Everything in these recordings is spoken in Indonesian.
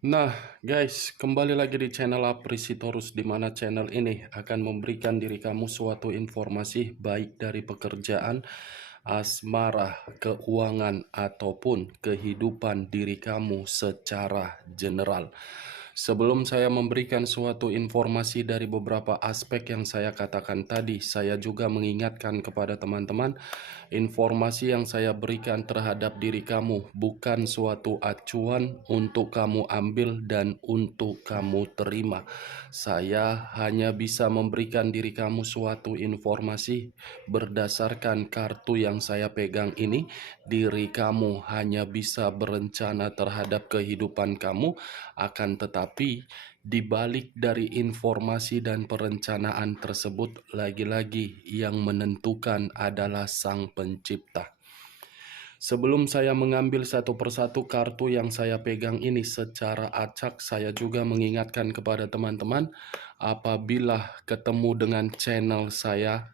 Nah, guys, kembali lagi di channel Aprisitorus, di mana channel ini akan memberikan diri kamu suatu informasi baik dari pekerjaan, asmara, keuangan, ataupun kehidupan diri kamu secara general. Sebelum saya memberikan suatu informasi dari beberapa aspek yang saya katakan tadi, saya juga mengingatkan kepada teman-teman, informasi yang saya berikan terhadap diri kamu bukan suatu acuan untuk kamu ambil dan untuk kamu terima. Saya hanya bisa memberikan diri kamu suatu informasi berdasarkan kartu yang saya pegang ini. Diri kamu hanya bisa berencana terhadap kehidupan kamu, akan tetapi di balik dari informasi dan perencanaan tersebut, lagi-lagi yang menentukan adalah Sang Pencipta. Sebelum saya mengambil satu persatu kartu yang saya pegang ini secara acak, saya juga mengingatkan kepada teman-teman, apabila ketemu dengan channel saya,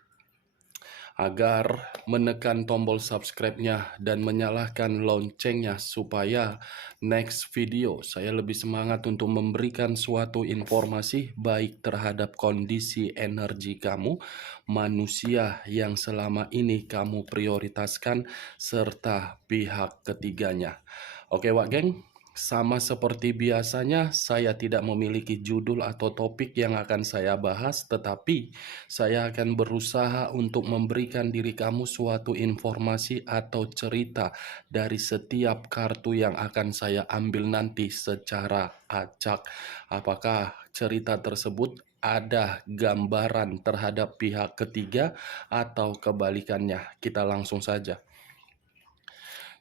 agar menekan tombol subscribe-nya dan menyalakan loncengnya supaya next video saya lebih semangat untuk memberikan suatu informasi baik terhadap kondisi energi kamu, manusia yang selama ini kamu prioritaskan, serta pihak ketiganya. Oke, Wak Geng? Sama seperti biasanya, saya tidak memiliki judul atau topik yang akan saya bahas, tetapi saya akan berusaha untuk memberikan diri kamu suatu informasi atau cerita dari setiap kartu yang akan saya ambil nanti secara acak. Apakah cerita tersebut ada gambaran terhadap pihak ketiga atau kebalikannya? Kita langsung saja.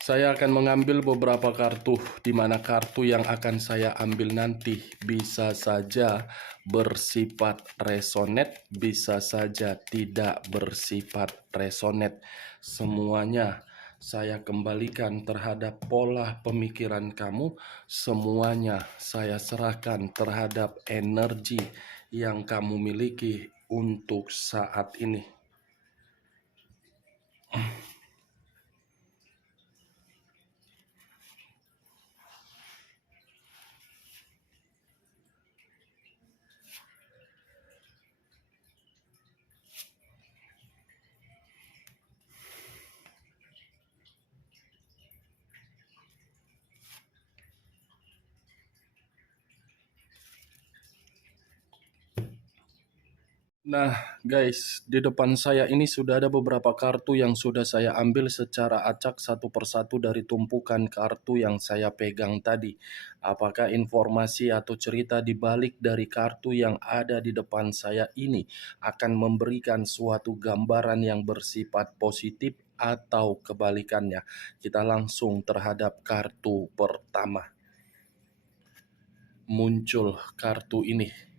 Saya akan mengambil beberapa kartu, di mana kartu yang akan saya ambil nanti bisa saja bersifat resonet, bisa saja tidak bersifat resonet. Semuanya saya kembalikan terhadap pola pemikiran kamu, semuanya saya serahkan terhadap energi yang kamu miliki untuk saat ini. Nah, guys, di depan saya ini sudah ada beberapa kartu yang sudah saya ambil secara acak satu persatu dari tumpukan kartu yang saya pegang tadi. Apakah informasi atau cerita di balik dari kartu yang ada di depan saya ini akan memberikan suatu gambaran yang bersifat positif atau kebalikannya? Kita langsung terhadap kartu pertama. Muncul kartu ini.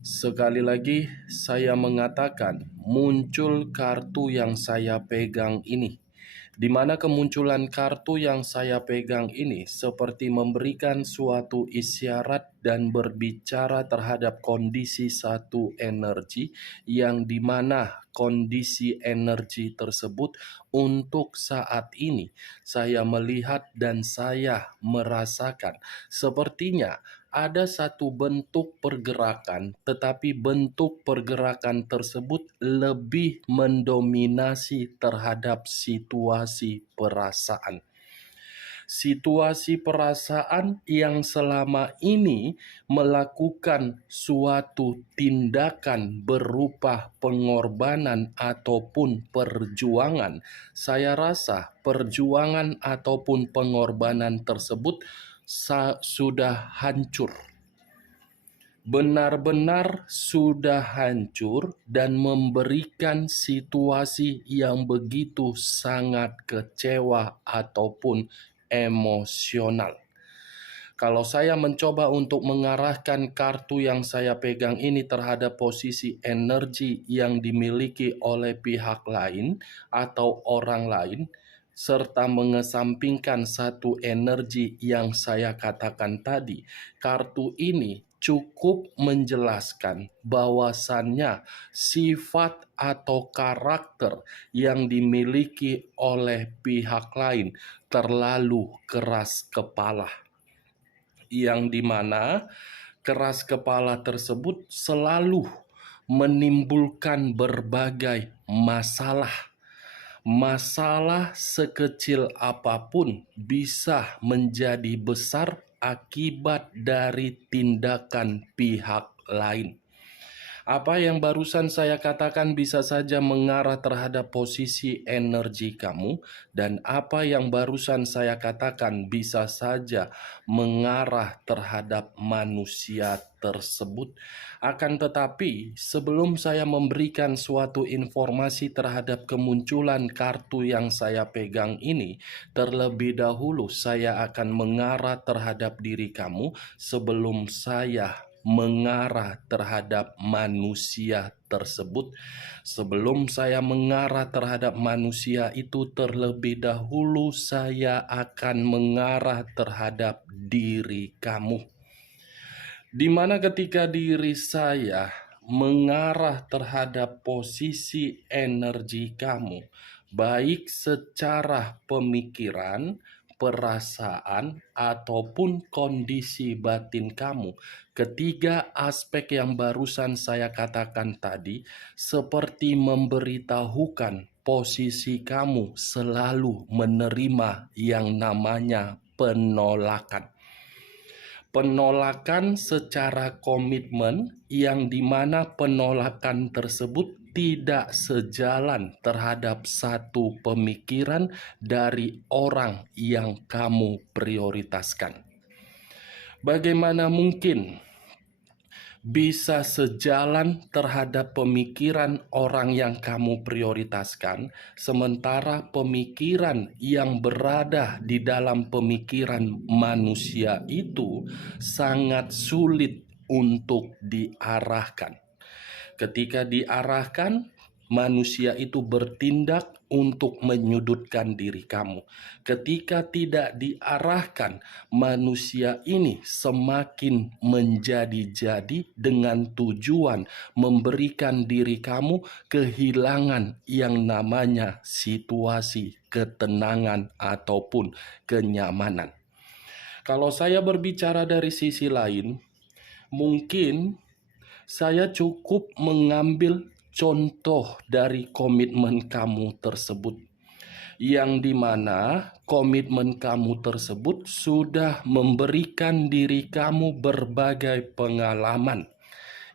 Sekali lagi, saya mengatakan muncul kartu yang saya pegang ini, di mana kemunculan kartu yang saya pegang ini seperti memberikan suatu isyarat dan berbicara terhadap kondisi satu energi, yang dimana kondisi energi tersebut untuk saat ini saya melihat dan saya merasakan sepertinya ada satu bentuk pergerakan, tetapi bentuk pergerakan tersebut lebih mendominasi terhadap situasi perasaan. Situasi perasaan yang selama ini melakukan suatu tindakan berupa pengorbanan ataupun perjuangan. Saya rasa perjuangan ataupun pengorbanan tersebut sudah hancur, benar-benar sudah hancur, dan memberikan situasi yang begitu sangat kecewa ataupun emosional. Kalau saya mencoba untuk mengarahkan kartu yang saya pegang ini terhadap posisi energi yang dimiliki oleh pihak lain atau orang lain, serta mengesampingkan satu energi yang saya katakan tadi, kartu ini cukup menjelaskan bahwasannya sifat atau karakter yang dimiliki oleh pihak lain terlalu keras kepala. yang dimana keras kepala tersebut selalu menimbulkan berbagai masalah. Masalah sekecil apapun bisa menjadi besar akibat dari tindakan pihak lain. Apa yang barusan saya katakan bisa saja mengarah terhadap posisi energi kamu, dan apa yang barusan saya katakan bisa saja mengarah terhadap manusia tersebut. Akan tetapi, sebelum saya memberikan suatu informasi terhadap kemunculan kartu yang saya pegang ini, terlebih dahulu saya akan mengarah terhadap diri kamu sebelum saya mengarah terhadap manusia tersebut. Sebelum saya mengarah terhadap manusia itu, terlebih dahulu saya akan mengarah terhadap diri kamu. Di mana ketika diri saya mengarah terhadap posisi energi kamu, baik secara pemikiran, perasaan, ataupun kondisi batin kamu, ketiga aspek yang barusan saya katakan tadi seperti memberitahukan posisi kamu selalu menerima yang namanya penolakan. Penolakan secara komitmen yang dimana penolakan tersebut tidak sejalan terhadap satu pemikiran dari orang yang kamu prioritaskan. Bagaimana mungkin bisa sejalan terhadap pemikiran orang yang kamu prioritaskan, sementara pemikiran yang berada di dalam pemikiran manusia itu sangat sulit untuk diarahkan. Ketika diarahkan, manusia itu bertindak untuk menyudutkan diri kamu. Ketika tidak diarahkan, manusia ini semakin menjadi-jadi dengan tujuan memberikan diri kamu kehilangan yang namanya situasi ketenangan ataupun kenyamanan. Kalau saya berbicara dari sisi lain, mungkin saya cukup mengambil contoh dari komitmen kamu tersebut, yang dimana komitmen kamu tersebut sudah memberikan diri kamu berbagai pengalaman,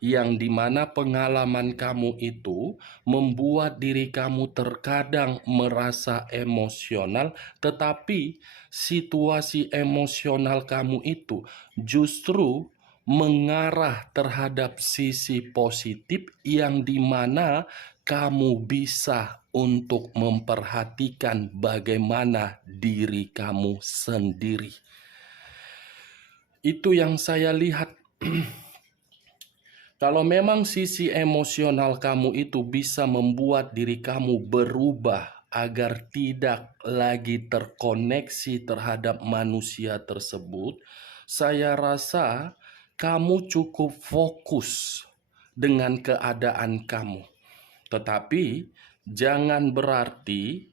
yang dimana pengalaman kamu itu membuat diri kamu terkadang merasa emosional, tetapi situasi emosional kamu itu justru mengarah terhadap sisi positif yang dimana kamu bisa untuk memperhatikan bagaimana diri kamu sendiri. Itu yang saya lihat. Kalau memang sisi emosional kamu itu bisa membuat diri kamu berubah agar tidak lagi terkoneksi terhadap manusia tersebut, saya rasa kamu cukup fokus dengan keadaan kamu. Tetapi jangan berarti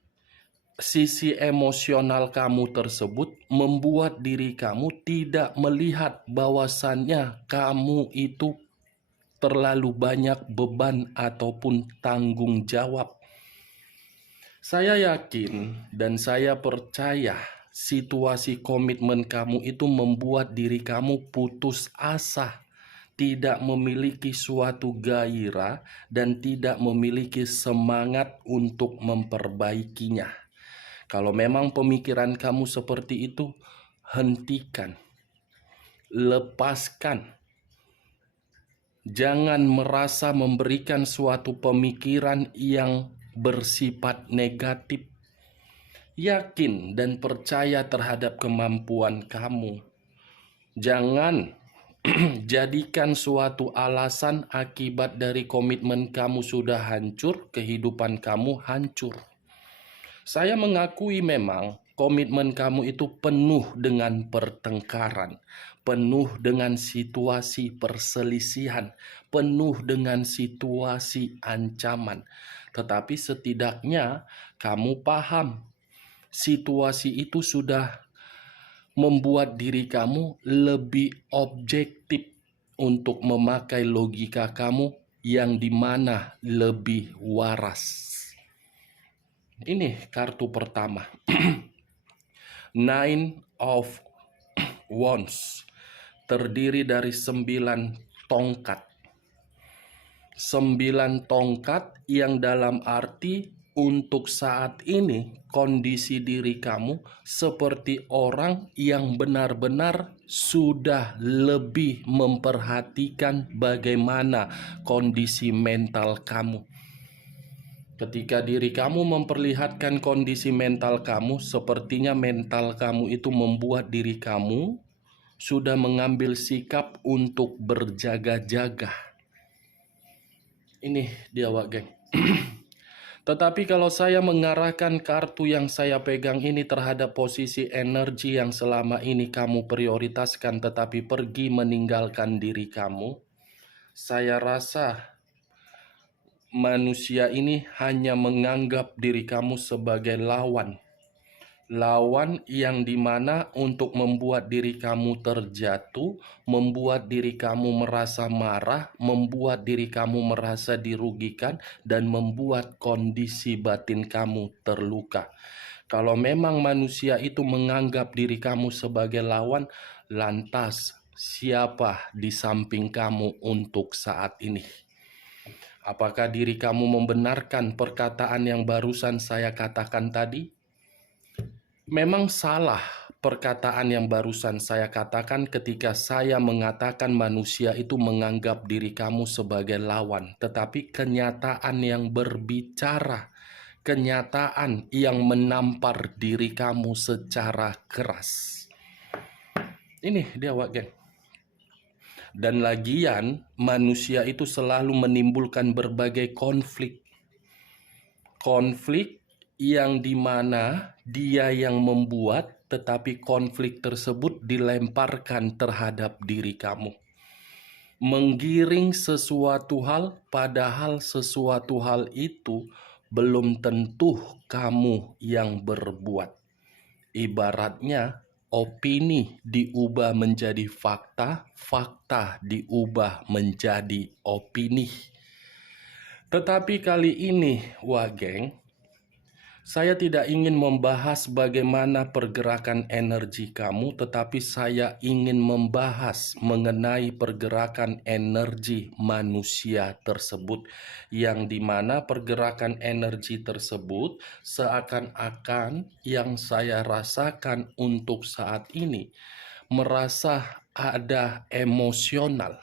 sisi emosional kamu tersebut membuat diri kamu tidak melihat bahwasannya kamu itu terlalu banyak beban ataupun tanggung jawab. Saya yakin dan saya percaya situasi komitmen kamu itu membuat diri kamu putus asa, tidak memiliki suatu gairah dan tidak memiliki semangat untuk memperbaikinya. Kalau memang pemikiran kamu seperti itu, hentikan, lepaskan. Jangan merasa memberikan suatu pemikiran yang bersifat negatif. Yakin dan percaya terhadap kemampuan kamu. Jangan jadikan suatu alasan akibat dari komitmen kamu sudah hancur, kehidupan kamu hancur. Saya mengakui memang komitmen kamu itu penuh dengan pertengkaran, penuh dengan situasi perselisihan, penuh dengan situasi ancaman. Tetapi setidaknya kamu paham situasi itu sudah membuat diri kamu lebih objektif untuk memakai logika kamu yang dimana lebih waras. Ini kartu pertama. Nine of Wands. Terdiri dari 9 tongkat. 9 tongkat yang dalam arti untuk saat ini kondisi diri kamu seperti orang yang benar-benar sudah lebih memperhatikan bagaimana kondisi mental kamu. Ketika diri kamu memperlihatkan kondisi mental kamu, sepertinya mental kamu itu membuat diri kamu sudah mengambil sikap untuk berjaga-jaga. Ini dia, Wak Geng. Tetapi kalau saya mengarahkan kartu yang saya pegang ini terhadap posisi energi yang selama ini kamu prioritaskan tetapi pergi meninggalkan diri kamu, saya rasa manusia ini hanya menganggap diri kamu sebagai lawan. Lawan yang dimana untuk membuat diri kamu terjatuh, membuat diri kamu merasa marah, membuat diri kamu merasa dirugikan, dan membuat kondisi batin kamu terluka. Kalau memang manusia itu menganggap diri kamu sebagai lawan, lantas siapa di samping kamu untuk saat ini? Apakah diri kamu membenarkan perkataan yang barusan saya katakan tadi? Memang salah perkataan yang barusan saya katakan ketika saya mengatakan manusia itu menganggap diri kamu sebagai lawan. Tetapi kenyataan yang berbicara, kenyataan yang menampar diri kamu secara keras. Ini dia, Wak Geng. Dan lagian manusia itu selalu menimbulkan berbagai konflik. Konflik yang dimana dia yang membuat, tetapi konflik tersebut dilemparkan terhadap diri kamu. Menggiring sesuatu hal, padahal sesuatu hal itu belum tentu kamu yang berbuat. Ibaratnya opini diubah menjadi fakta, fakta diubah menjadi opini. Tetapi kali ini, Wak Geng, saya tidak ingin membahas bagaimana pergerakan energi kamu, tetapi saya ingin membahas mengenai pergerakan energi manusia tersebut, yang dimana pergerakan energi tersebut seakan-akan yang saya rasakan untuk saat ini merasa ada emosional.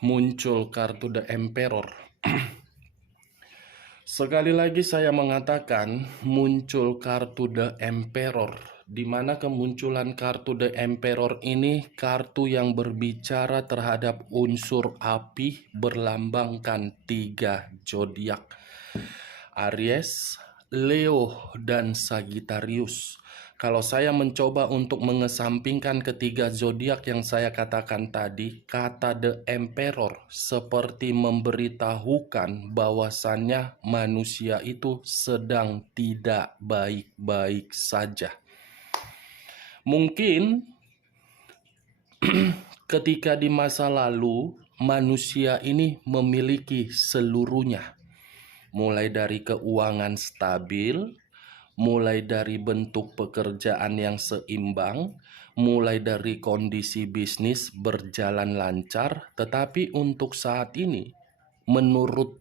Muncul kartu The Emperor. Sekali lagi saya mengatakan muncul kartu The Emperor, di mana kemunculan kartu The Emperor ini kartu yang berbicara terhadap unsur api berlambangkan 3 zodiak. Aries, Leo, dan Sagittarius. Kalau saya mencoba untuk mengesampingkan ketiga zodiak yang saya katakan tadi, kata The Emperor seperti memberitahukan bahwasannya manusia itu sedang tidak baik-baik saja. Mungkin ketika di masa lalu manusia ini memiliki seluruhnya, mulai dari keuangan stabil, mulai dari bentuk pekerjaan yang seimbang, mulai dari kondisi bisnis berjalan lancar, tetapi untuk saat ini, menurut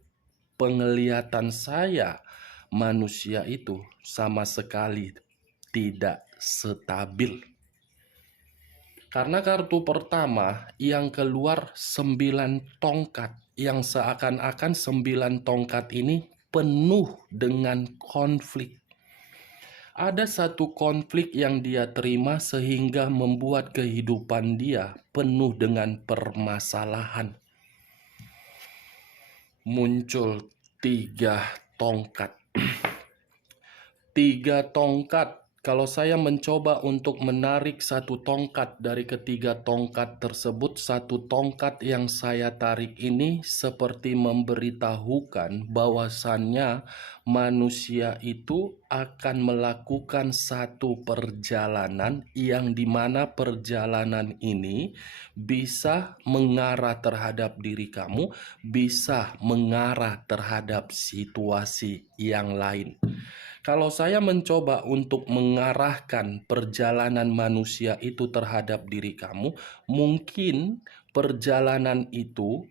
penglihatan saya, manusia itu sama sekali tidak stabil. Karena kartu pertama yang keluar 9 tongkat, yang seakan-akan 9 tongkat ini penuh dengan konflik. Ada satu konflik yang dia terima sehingga membuat kehidupan dia penuh dengan permasalahan. Muncul 3 tongkat. 3 tongkat kalau saya mencoba untuk menarik satu tongkat dari ketiga tongkat tersebut, satu tongkat yang saya tarik ini seperti memberitahukan bahwasannya manusia itu akan melakukan satu perjalanan yang dimana perjalanan ini bisa mengarah terhadap diri kamu, bisa mengarah terhadap situasi yang lain. Kalau saya mencoba untuk mengarahkan perjalanan manusia itu terhadap diri kamu, mungkin perjalanan itu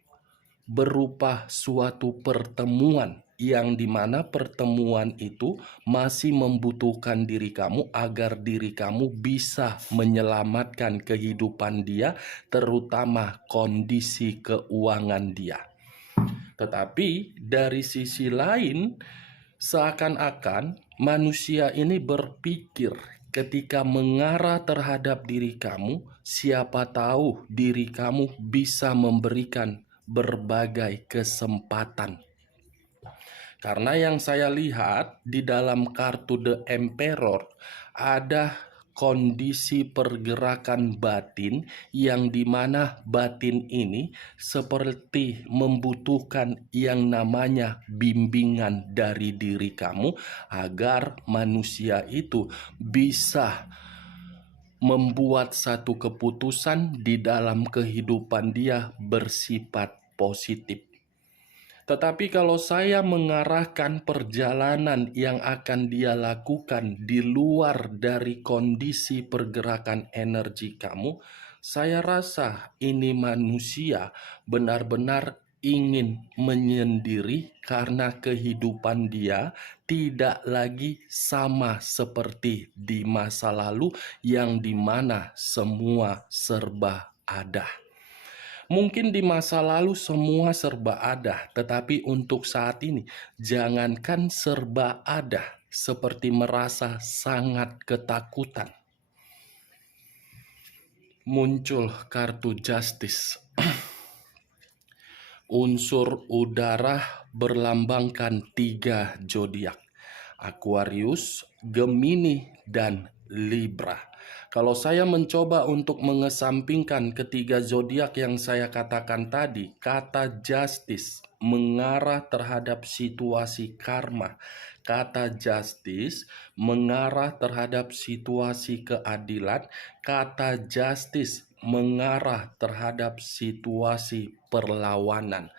berupa suatu pertemuan yang dimana pertemuan itu masih membutuhkan diri kamu agar diri kamu bisa menyelamatkan kehidupan dia, terutama kondisi keuangan dia. Tetapi dari sisi lain, seakan-akan manusia ini berpikir ketika mengarah terhadap diri kamu, siapa tahu diri kamu bisa memberikan berbagai kesempatan. Karena yang saya lihat di dalam kartu The Emperor ada kondisi pergerakan batin yang dimana batin ini seperti membutuhkan yang namanya bimbingan dari diri kamu agar manusia itu bisa membuat satu keputusan di dalam kehidupan dia bersifat positif. Tetapi kalau saya mengarahkan perjalanan yang akan dia lakukan di luar dari kondisi pergerakan energi kamu, saya rasa ini manusia benar-benar ingin menyendiri karena kehidupan dia tidak lagi sama seperti di masa lalu yang dimana semua serba ada. Mungkin di masa lalu semua serba ada, tetapi untuk saat ini jangankan serba ada, seperti merasa sangat ketakutan. Muncul kartu Justice. Unsur udara berlambangkan 3 zodiak: Aquarius, Gemini, dan Libra. Kalau saya mencoba untuk mengesampingkan ketiga zodiak yang saya katakan tadi, kata justice mengarah terhadap situasi karma. Kata justice mengarah terhadap situasi keadilan. Kata justice mengarah terhadap situasi perlawanan.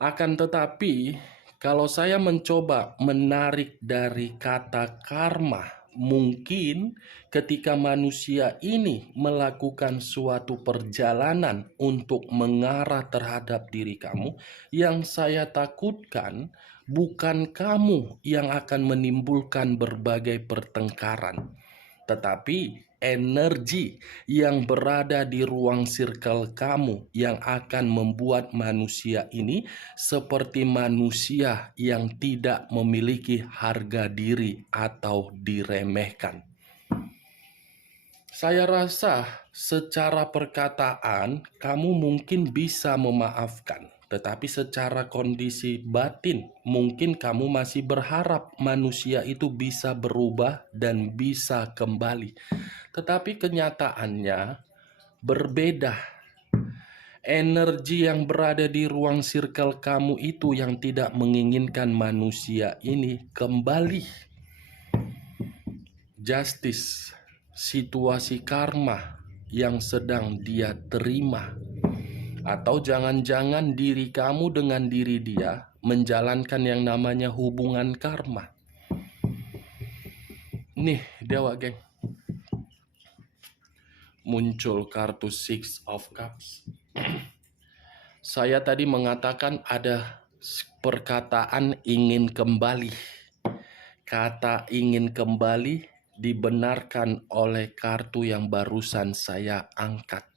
Akan tetapi, kalau saya mencoba menarik dari kata karma, mungkin ketika manusia ini melakukan suatu perjalanan untuk mengarah terhadap diri kamu, yang saya takutkan bukan kamu yang akan menimbulkan berbagai pertengkaran, tetapi energi yang berada di ruang circle kamu yang akan membuat manusia ini seperti manusia yang tidak memiliki harga diri atau diremehkan. Saya rasa secara perkataan kamu mungkin bisa memaafkan, tetapi secara kondisi batin mungkin kamu masih berharap manusia itu bisa berubah dan bisa kembali. Tetapi kenyataannya berbeda. Energi yang berada di ruang circle kamu itu yang tidak menginginkan manusia ini kembali. Justice, situasi karma yang sedang dia terima. Atau jangan-jangan diri kamu dengan diri dia menjalankan yang namanya hubungan karma. Nih, dewa geng. Muncul kartu Six of Cups. Saya tadi mengatakan ada perkataan ingin kembali. Kata ingin kembali dibenarkan oleh kartu yang barusan saya angkat.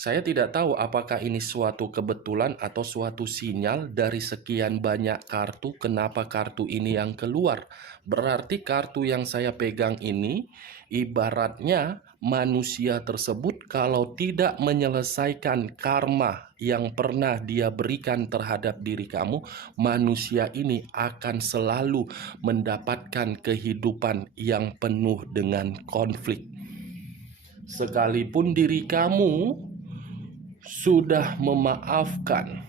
Saya tidak tahu apakah ini suatu kebetulan atau suatu sinyal dari sekian banyak kartu, kenapa kartu ini yang keluar. Berarti kartu yang saya pegang ini ibaratnya manusia tersebut kalau tidak menyelesaikan karma yang pernah dia berikan terhadap diri kamu, manusia ini akan selalu mendapatkan kehidupan yang penuh dengan konflik. Sekalipun diri kamu sudah memaafkan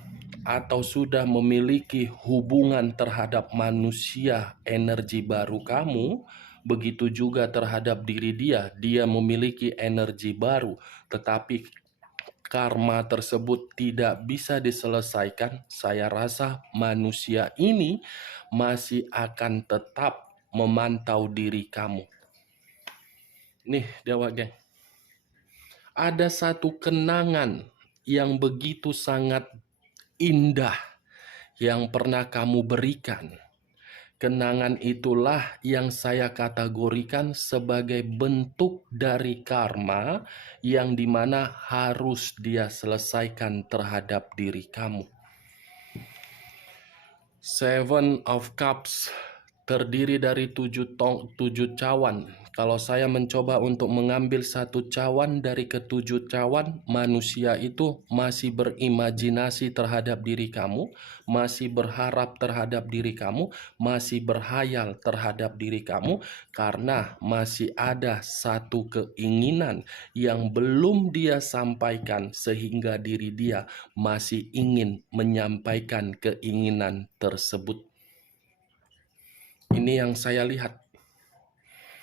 atau sudah memiliki hubungan terhadap manusia energi baru kamu, begitu juga terhadap diri dia, dia memiliki energi baru, tetapi karma tersebut tidak bisa diselesaikan. Saya rasa manusia ini masih akan tetap memantau diri kamu. Nih, Dewa Geng, ada satu kenangan yang begitu sangat indah yang pernah kamu berikan. Kenangan itulah yang saya kategorikan sebagai bentuk dari karma yang dimana harus dia selesaikan terhadap diri kamu. Seven of Cups terdiri dari 7 cawan. Kalau saya mencoba untuk mengambil satu cawan dari ketujuh cawan, manusia itu masih berimajinasi terhadap diri kamu, masih berharap terhadap diri kamu, masih berhayal terhadap diri kamu, karena masih ada satu keinginan yang belum dia sampaikan sehingga diri dia masih ingin menyampaikan keinginan tersebut. Ini yang saya lihat.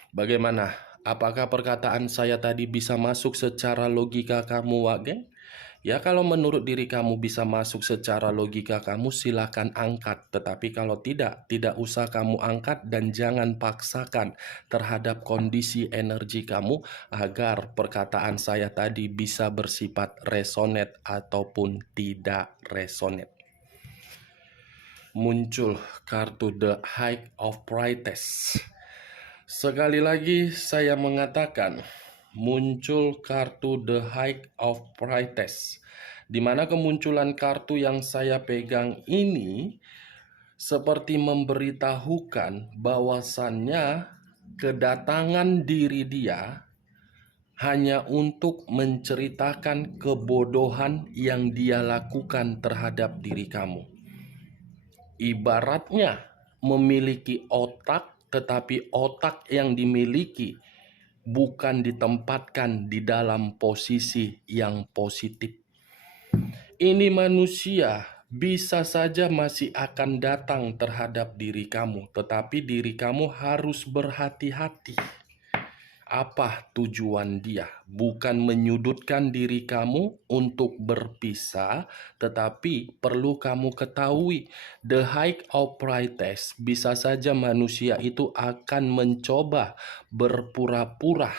Bagaimana? Apakah perkataan saya tadi bisa masuk secara logika kamu, Wak Geng? Ya, kalau menurut diri kamu bisa masuk secara logika kamu, silakan angkat. Tetapi kalau tidak usah kamu angkat dan jangan paksakan terhadap kondisi energi kamu agar perkataan saya tadi bisa bersifat resonate ataupun tidak resonate. Muncul kartu The High of Priestess. Sekali lagi saya mengatakan, muncul kartu The High of Priestess, di mana kemunculan kartu yang saya pegang ini seperti memberitahukan bahwasannya kedatangan diri dia hanya untuk menceritakan kebodohan yang dia lakukan terhadap diri kamu. Ibaratnya memiliki otak, tetapi otak yang dimiliki bukan ditempatkan di dalam posisi yang positif. Ini manusia bisa saja masih akan datang terhadap diri kamu, tetapi diri kamu harus berhati-hati. Apa tujuan dia? Bukan menyudutkan diri kamu untuk berpisah, tetapi perlu kamu ketahui, The High of Priestess bisa saja manusia itu akan mencoba berpura-pura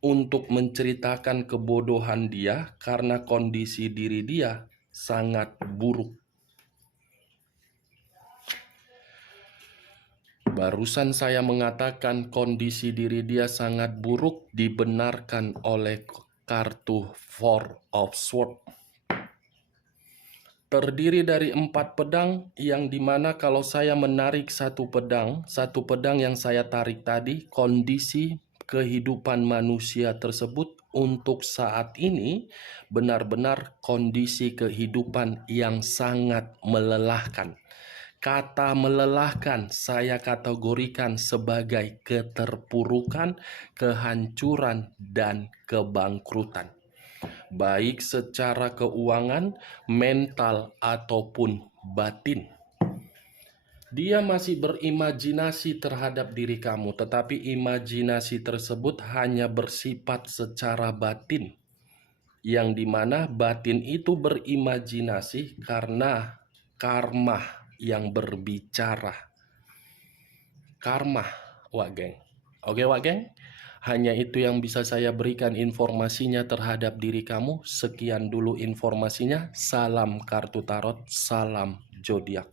untuk menceritakan kebodohan dia karena kondisi diri dia sangat buruk. Barusan saya mengatakan kondisi diri dia sangat buruk dibenarkan oleh kartu Four of Swords. Terdiri dari 4 pedang yang dimana kalau saya menarik satu pedang yang saya tarik tadi, kondisi kehidupan manusia tersebut untuk saat ini benar-benar kondisi kehidupan yang sangat melelahkan. Kata melelahkan saya kategorikan sebagai keterpurukan, kehancuran, dan kebangkrutan. Baik secara keuangan, mental, ataupun batin. Dia masih berimajinasi terhadap diri kamu, tetapi imajinasi tersebut hanya bersifat secara batin. Yang dimana batin itu berimajinasi karena karma yang berbicara. Karma, Wak Geng. Oke, Wak Geng? Hanya itu yang bisa saya berikan informasinya terhadap diri kamu. Sekian dulu informasinya. Salam kartu tarot, salam zodiak.